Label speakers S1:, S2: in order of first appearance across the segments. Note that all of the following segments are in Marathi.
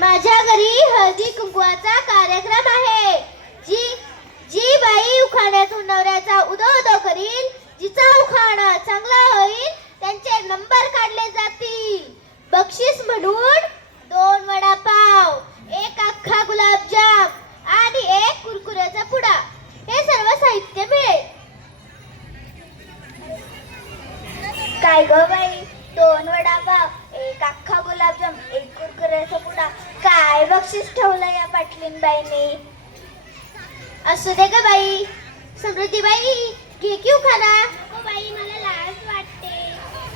S1: माझ्या घरी हळदी कुंकवाचा कार्यक्रम आहे. जी जी बाई उखाण्यातून नवऱ्याचा उदो उदो करील जिचा उखाणा चांगला होईल त्यांचे नंबर काढले जातील. बक्षीस म्हणून दोन वडापाव एक अख्खा गुलाबजाम आणि एक कुरकुऱ्याचा पुडा. हे सर्व साहित्य मिळेल. काय ग बक्षीस ठेवलं या पाटलीन बाईने असू दे ग बाई. समृद्धी बाई घे की खाना.
S2: हो बाई मला लाज वाटते.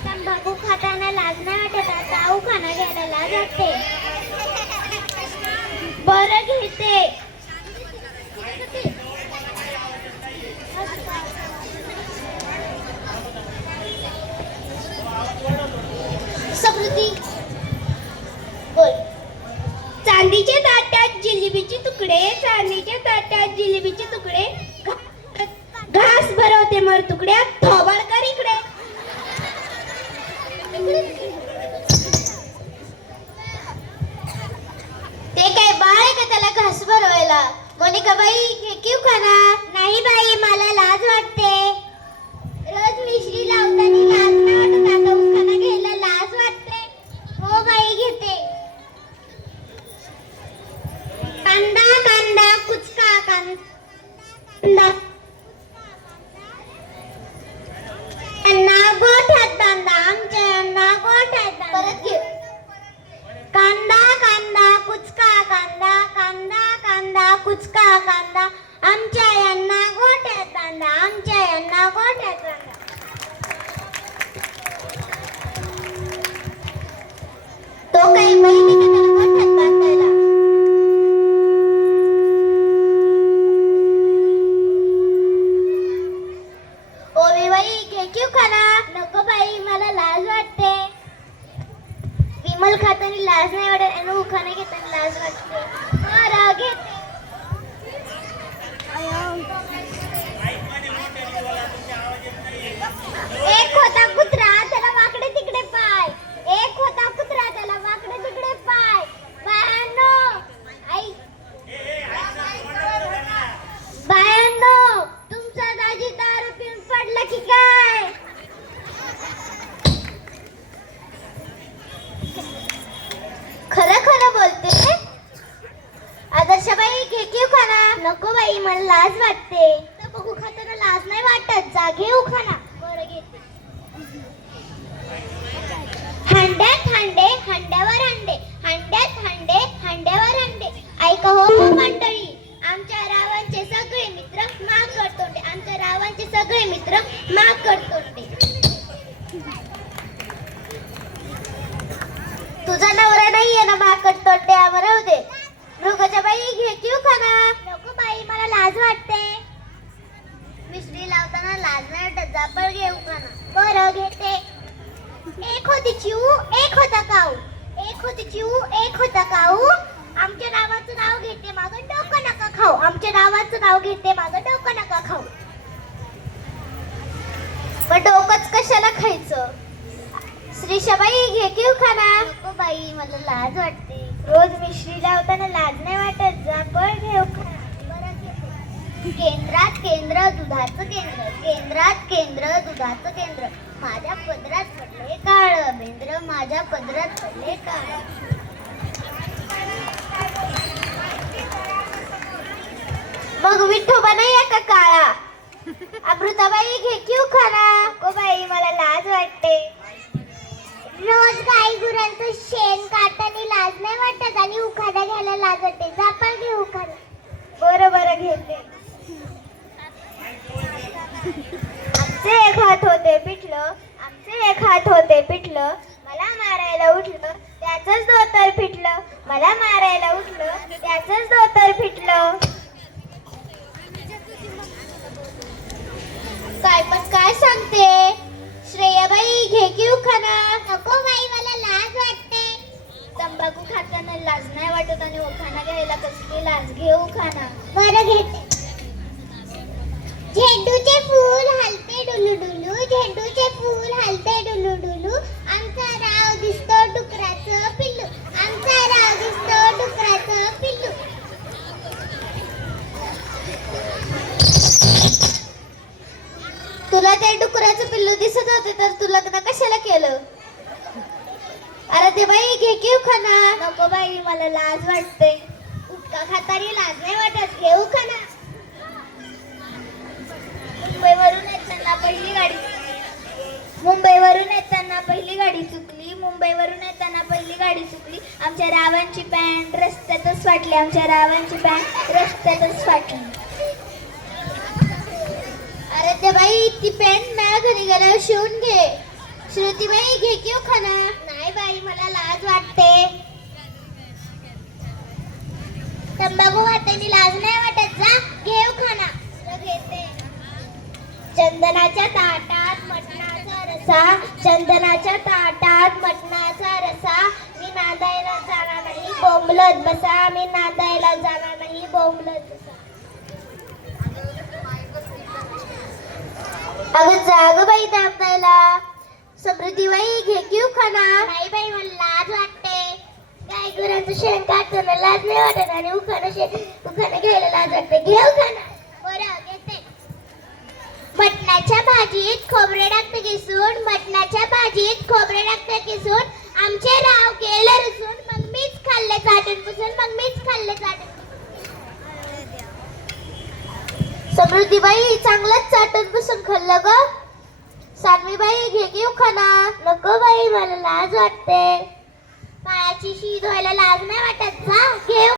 S2: तंबाखू खाताना लाज नाही वाटत आता. खाना घ्यायला लाज वाटते.
S1: बरं घेते समृद्धी बोल चांदीच्या ताटात जिलेबीचे तुकडे चांदीच्या ताटात जिलेबीचे तुकडे. घास भरवते मर तुकड्या थोबाड कर इकडे. ते काय बाळ आहे का त्याला घास भरवायला? मोनिका बाई हे क्यू खाना नाही बाई. कुचका कांदा आमच्या यांना गोठ्यात बांधा आमच्या यांना गोठ्यात बांधा. तो काही महिने बांधायला. ओवी बाई घे क्यू खाना. नको बाई मला लाज वाटते. विमल खाताना लाज नाही वाटत आणि उखाने घेताना लाज वाटते. नको बाई मला लाज वाटते. तर बघू खाताना लाज नाही वाटत. जा घेऊ खाना. बरं घेते. हांड्यात हांडे हांड्यावर हांडे. हांड्यात हांडे हांड्यावर हांडे. ऐका हो मंडळी आमच्या रावांचे सगळे मित्र माग करतोंडे आमच्या रावांचे सगळे मित्र माग करतोंडे तुझा नवरा नाहीये ना माग तोडते आम्हाला होते मृगाच्या बाई घे क्यू खाना. बाई मला लाज वाटते. मिश्री लावताना लाज नाही वाटत जापळ घेऊ खाना बरं घेते. एक होती चिऊ एक होता काऊ. एक होती चिऊ एक होता काऊ. आमच्या नावाचं नाव घेते माझं डोकं नका खाऊ. आमच्या नावाचं नाव घेते माझं डोकं नका खाऊ. मग डोकंच कशाला खायचं? श्रीशाबाई घे की खाना बाई मला लाज वाटते. रोज मिश्री लावताना लाज नाही वाटत जा पण घेऊ खाना बरं घेते. केंद्रात केंद्र दुधाचं केंद्र केंद्रात केंद्र दुधाचं केंद्र. माझ्या पदरात पडले काळ बेंद्र माझ्या पदरात पडले काळ. मग विठोबा नाही आहे का काळा? अमृताबाई घे क्यू खाना? ओ बाई मला लाज वाटते. रोज गाई गुरांचं शेण काढताना लाज नाही वाटत आणि उखाणा घ्यायला लाज वाटते जा पण घे उखाणा बरं बरं घेते आमचे एक हात होते पिठलं आमचे एक हात पिठलं मला मारायला उठलं त्याचंच धोतर फिटलं. मला मारायला उठलं त्याचंच धोतर फिटलं. काय पण काय सांगते? श्रेयाबाई घे की उखाना. नको बाई मला लाज वाटते. तंबाखू खाताना लाज नाही वाटत आणि उखाणा घ्यायला कसली लाज? घे उखाणा बरं घेते झेंडूचे फूल हलते डुलू डुलू झेंडूचे फूल हलते डुलू डुलू आमचा राव दिसतो डुकराचं पिल्लू. आमचा राव दिसतो डुकराचं पिल्लू.
S2: तुला ते डुकराचं पिल्लू दिसत होते तर तू लग्न कशाला केलं? अरे ते बाई घे घेऊ खाना.
S1: नको बाई मला लाज वाटते. रावांची पॅन्ट रस्त्यातच फाटली आमच्या रावांची पॅन्ट रस्त्यातच फाटली.
S2: अरे ते बाई ती पॅन्ट माझ्या घरी गेल्यावर शिवून घे. श्रुती बाई घे घेऊ हो खाना?
S1: नाही बाई मला लाज वाटते. तंबाखू खाताना लाज नाही वाटत. जा घेऊ हो खाना. घेते. चंदनाच्या ताटात मटणाचा रसा चंदनाच्या ताटात मटणाचा रसा नांदायला जाणार नाही. बोंबलत बसा नांदायला जाणार नाही. बोंबलत बसा.
S2: अगं जाग बाई दाबदायला समृद्धीबाई घे घेऊ खाना.
S1: नाही बाई मला लाज वाटते. गाय गुरांचं शेण काढताना लाज नाही वाटत आणि उखाणं शेण उखाणं घ्यायला लाज वाटते. घेऊ खाना. बरं घेते. मटणाच्या भाजीत खोबरे टाकते किसून मटणाच्या भाजीत खोबरे टाकते किसून आमचे राव गेले रुसून मग मीच खाल्ले चाटण पुसून मग मीच खाल्ले चाटण
S2: समृद्धीबाई चांगलंच चाटण बसून खाल्लं ग. सानवीबाई घे घेऊ खाना
S1: नको बाई मला लाज वाटते. पायाची शी धुवायला लाज नाही वाटत. जा घेऊ